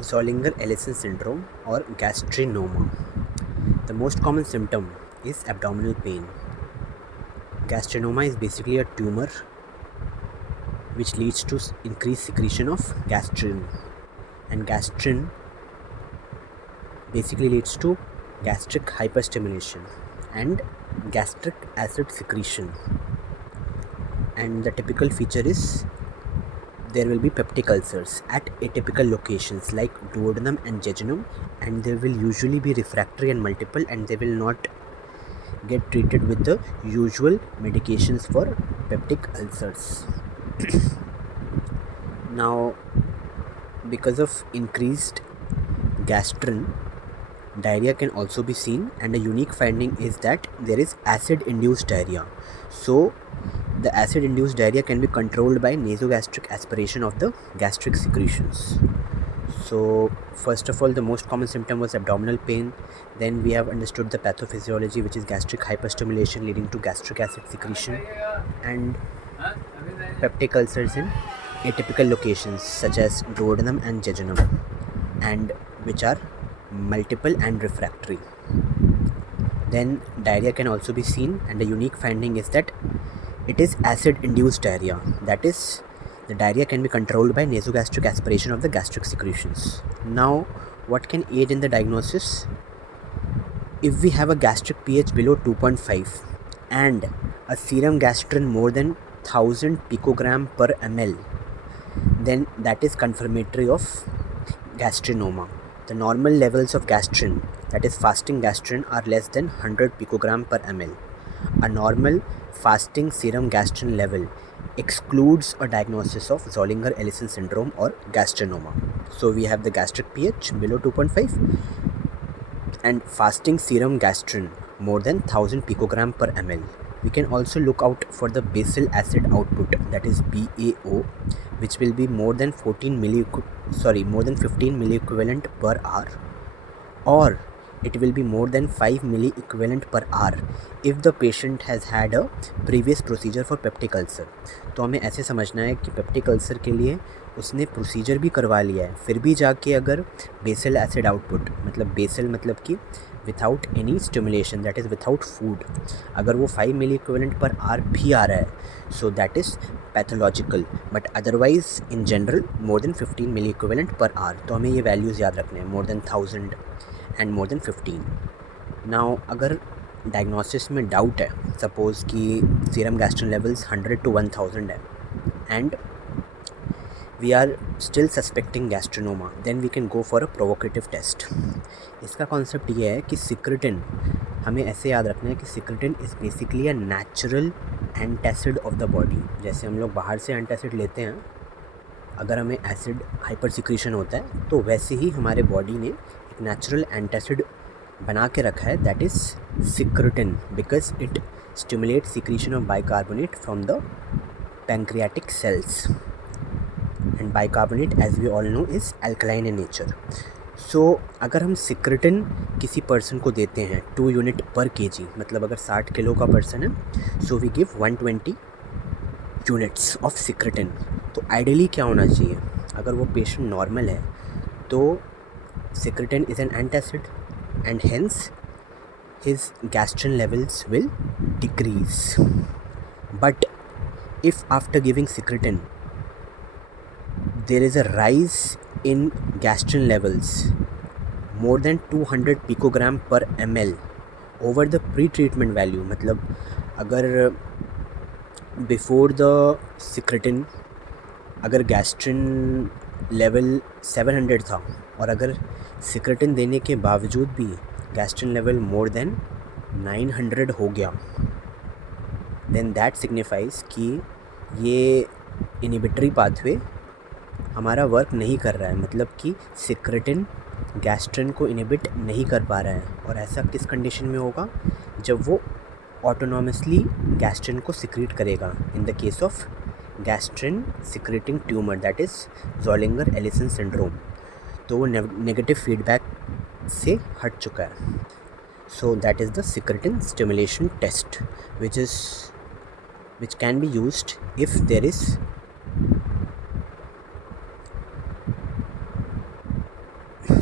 Zollinger-Ellison syndrome or gastrinoma. The most common symptom is abdominal pain. Gastrinoma is basically a tumor which leads to increased secretion of gastrin, and gastrin basically leads to gastric hyperstimulation and gastric acid secretion. And the typical feature is there will be peptic ulcers at atypical locations like duodenum and jejunum, and they will usually be refractory and multiple, and they will not get treated with the usual medications for peptic ulcers. Now, because of increased gastrin, diarrhea can also be seen, and a unique finding is that there is acid-induced diarrhea. So, the acid-induced diarrhea can be controlled by nasogastric aspiration of the gastric secretions. So, first of all, the most common symptom was abdominal pain. Then we have understood the pathophysiology, which is gastric hyperstimulation leading to gastric acid secretion and peptic ulcers in atypical locations such as duodenum and jejunum, and which are multiple and refractory. Then diarrhea can also be seen, and the unique finding is that it is acid-induced diarrhea. That is, the diarrhea can be controlled by nasogastric aspiration of the gastric secretions. Now, what can aid in the diagnosis? If we have a gastric pH below 2.5 and a serum gastrin more than 1000 picogram per ml, then that is confirmatory of gastrinoma. The normal levels of gastrin, that is fasting gastrin, are less than 100 picogram per ml. A normal fasting serum gastrin level excludes a diagnosis of Zollinger-Ellison syndrome or gastrinoma. So we have the gastric pH below 2.5 and fasting serum gastrin more than 1000 picogram per ml. We can also look out for the basal acid output, that is BAO, which will be more than 15 milliequivalent per hour, or it will be more than 5 milliequivalent per hour if the patient has had a previous procedure for peptic ulcer. तो हमें ऐसे समझना है कि peptic ulcer के लिए उसने procedure भी करवा लिया है, फिर भी जाके अगर बेसल एसिड आउटपुट, मतलब बेसल मतलब कि without any stimulation, that is without food, अगर वो 5 milliequivalent पर आवर भी आ रहा है, so that is pathological. But otherwise in general more than 15 milliequivalent per hour. तो हमें ये वैल्यूज़ याद रखने हैं, more than 1000 and more than 15. Now अगर डायग्नोसिस में डाउट है, सपोज़ कि सीरम गैस्ट्रिन लेवल्स 100 to 1000 है and we are still suspecting gastrinoma, then we can go for a provocative test. इसका कॉन्सेप्ट ये है कि सिक्रेटिन, हमें ऐसे याद रखना है कि secretin is basically a natural antacid of the body. जैसे हम लोग बाहर से एंटासिड लेते हैं, अगर हमें एसिड हाइपर सिक्रीशन होता है, तो वैसे ही हमारे बॉडी ने एक नेचुरल एंटासिड बना के रखा है, that is secretin, because it stimulate secretion of bicarbonate from the pancreatic cells. And bicarbonate, as we all know, is alkaline in nature. So अगर हम सिक्रेटिन किसी पर्सन को देते हैं 2 unit per kg, मतलब अगर 60 किलो का पर्सन है, so we give 120 units of secretin. तो आइडियली क्या होना चाहिए? अगर वो पेशेंट नॉर्मल है तो secretin is an antacid and hence his gastrin levels will decrease. But if after giving secretin there is a rise in gastrin levels more than 200 picogram per ml over the pre-treatment value, मतलब अगर before the secretin अगर gastrin level 700 था और अगर secretin देने के बावजूद भी गैस्ट्रिन लेवल मोर देन 900 हो गया, देन दैट सिग्निफाइज कि ये इनिबिटरी पाथवे हमारा वर्क नहीं कर रहा है, मतलब कि सिक्रेटिन गैस्ट्रिन को इनिबिट नहीं कर पा रहा है. और ऐसा किस कंडीशन में होगा? जब वो ऑटोनॉमसली गैस्ट्रिन को सिक्रीट करेगा. In the case of gastrin secreting tumour, that is Zollinger Ellison syndrome, तो वो नेगेटिव फीडबैक से हट चुका है. So that is the secretin stimulation test which can be used if there is